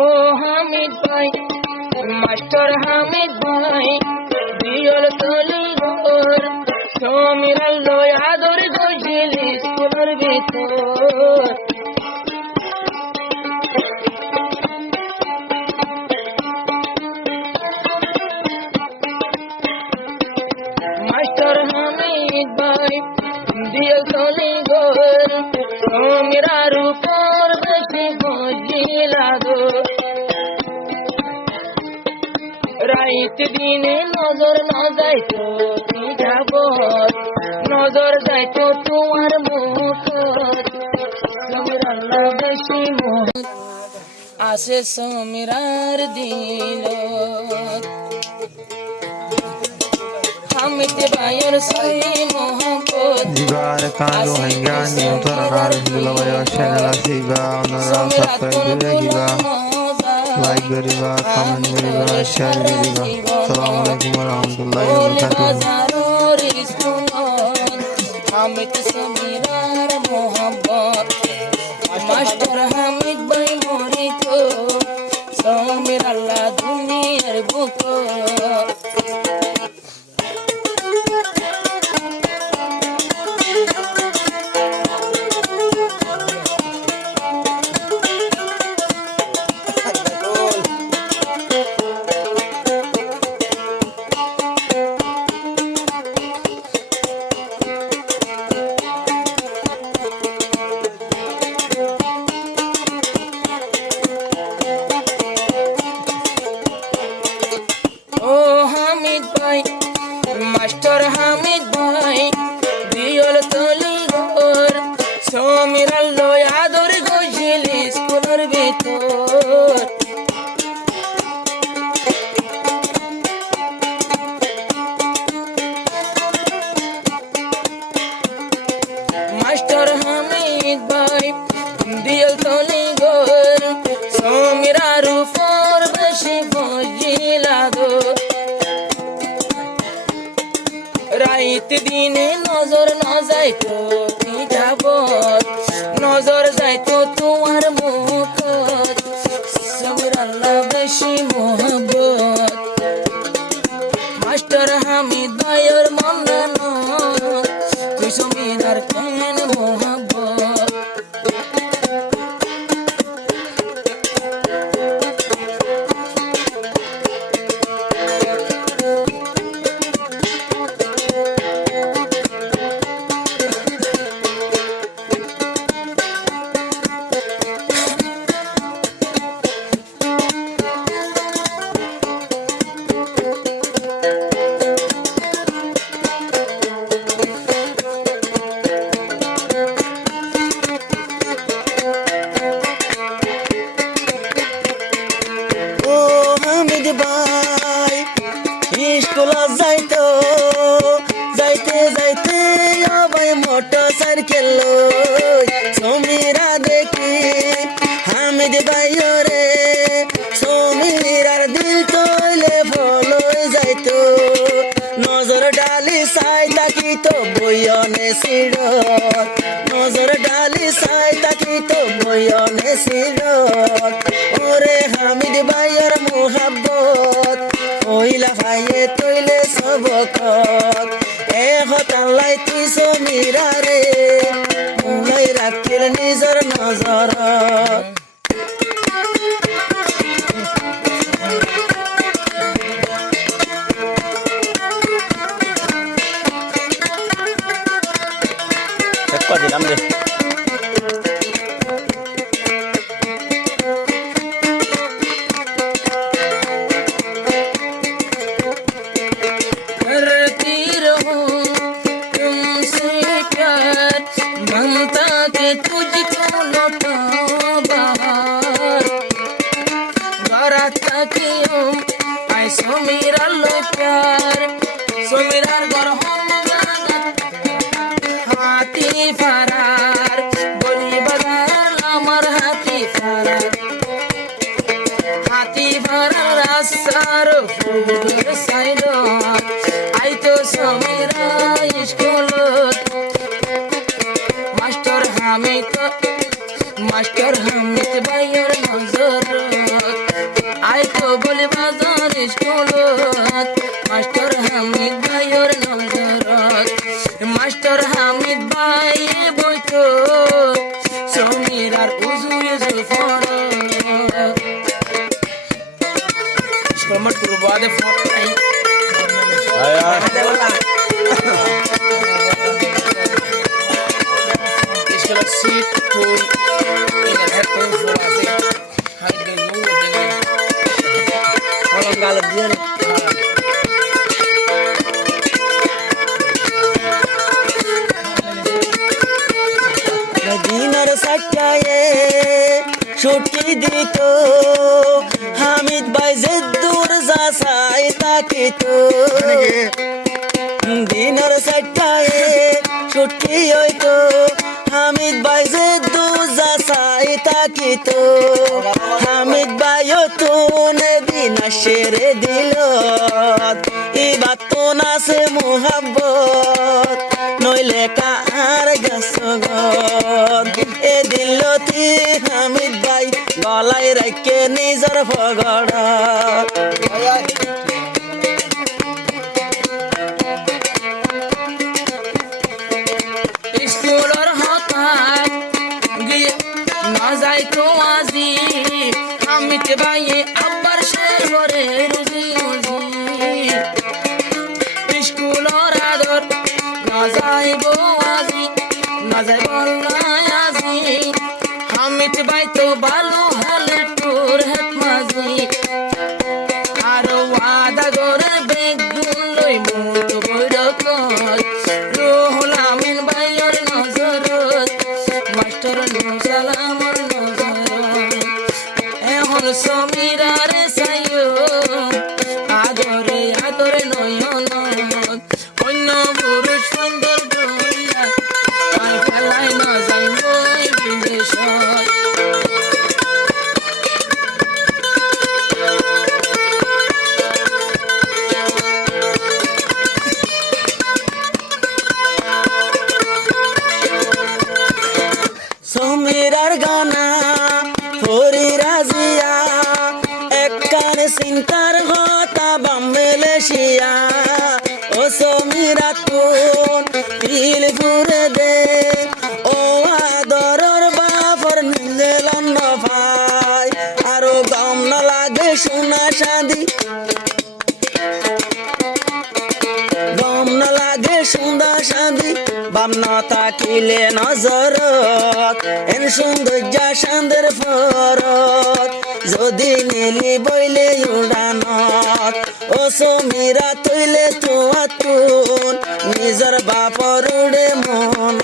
ও হামিদ ভাই, মাস্টার হামিদ ভাই, দিয়ল তলি ঘর, সমীরার লয় আদর গজিল স্কুলের ভিতর। মাস্টার হামিদ ভাই, দিয়ল তলি ঘর, সমীরার উপর বেশি গজিল আদর। রাইত দিনে নজর না যাইতো কি যাব, নজর যাইতো তোমার মুখ, সমীরার বেশি মুখ আসে সমীরার দিল। হামিদ ভাইয়ের সই মোহাম্মত জিবার কালো হাঙ্গা নিয়ন্ত্রণ আর হিন্দুলবায় চ্যানেল আছে বা ওনারা সাবস্ক্রাইব করে দিবা, লাইক করিবা, কমেন্ট করিবা, শেয়ার করিবা। আসসালামু আলাইকুম ওয়া রাহমাতুল্লাহি ওয়া বারাকাতুহু। হামিদ সমীরার মোহাম্মত, মাস্টার হামিদ ভাই মরিত, সমীর আল্লাহ দুনিয়ার বুক। ও হামিদ ভাই, মাস্টার হামিদ ভাই, দিয়ল তলি ঘর, সমীরার লয় আদর গজিল স্কুলের ভিতর। মাস্টার হামিদ ভাই, দিয়ল তলি ঘর, সমীরার উপর বেশি গজিল আদর। রাইত দিনে নজর না যাইতো কি যাব, নজর যাইতো তোমার মুখ, সমীর আল্লাহ বেশি মোহাম্মত। মাস্টার হামিদ ভাইয়ের মন তুই সমীরার কেন মোহাম্মত। ও হামিদ ভাই, স্কুল যাইতো যাইতে যাইতে ভাই মোটর সাইকেল সমীরা দেখি হামিদ ভাই রে, সমীরার দিল তৈলে ফলই যাইতো, নজর ডালি সাই তাকি তো বইয়নে সিঁড়, নজর ডালি সাই তাকি তো বইয়নে সিঁড়। ওরে হামিদ ভাইয়ের মোহাব্বত ওইলা ভাইয়ে তৈলে সবকত, এহতাল্লাই তুই সমীরা রে, মুই রাখিল নিজর নজর। দিলাম রে करती रहूं तुमसे प्यार, मनता के तुझको लौटा बाहर, गराता के आय সমীরা লো प्यार, সমীরার ঘর হম হাতি ফারার, গলি বাজার আমার হাতি ফারার, হাতি ফারার রাস্তার ফুল সাইড আইতো সমীরা স্কুল। মাস্টার হামিদ ভাইয়ের নজর ওদের ফোন নাই इसके सीट फुल इधर हेडफोन फुल आसे हाई दे लो देंगे और गालब दिया रे মদিনার সাটায়ে ছুটি দিত হামিদ ভাই যে দূর যাসাই তাকিত দিনের সাটায়ে ছুটি হইতো হামিদ ভাই যে দূর যাসাই তাকিত হামিদ ভাইও তো নেবিনা শেরে দিল এবার তো নাসে মোহাব্বত নইলে কার গাছগত এ দিলতি হামিদ ভাই গলায় রাখে নিজের ফগড়া স্কুলের হঠাৎ গিয়ে না যাই তো আজি হামিদ ভাই আব্বার সে ঘরে রুজি রুজি স্কুলের আদর না যাইব আজি না যাইব আজি হামিদ ভাই তো ভালো হলে তোর হেট মাঝি আর ওয়াদা করে বেগুন লই মুঠ বৈরক রুহুল আমিন ভাইয়ের নজরত মাস্টার সালামর নজরত এখন সমীরারে সাইও আদরে আদরে নয়ন অন্য পুরুষ সুন্দর বইয়া আই ফেলাই না যাই মই বিদেশ সমীরার গানা হরি রাজিয়া এক কানে চিন্তার হতা বামেলেশিয়া ও সমীরা তুন তিল ফুরে দে ও আদরর বাপর নিজে লন্ন ভাই আরো গম না লাগে সোনা শাদি গম না লাগে সুন্দর শাদি বামনা তাকিলে নজরত এন সৌন্দর্য শান্দের ফরত যদি নীলি বইলে উড়ানত ও সমীরা তৈলে তো আতুন নিজর বাপর উড়ে মন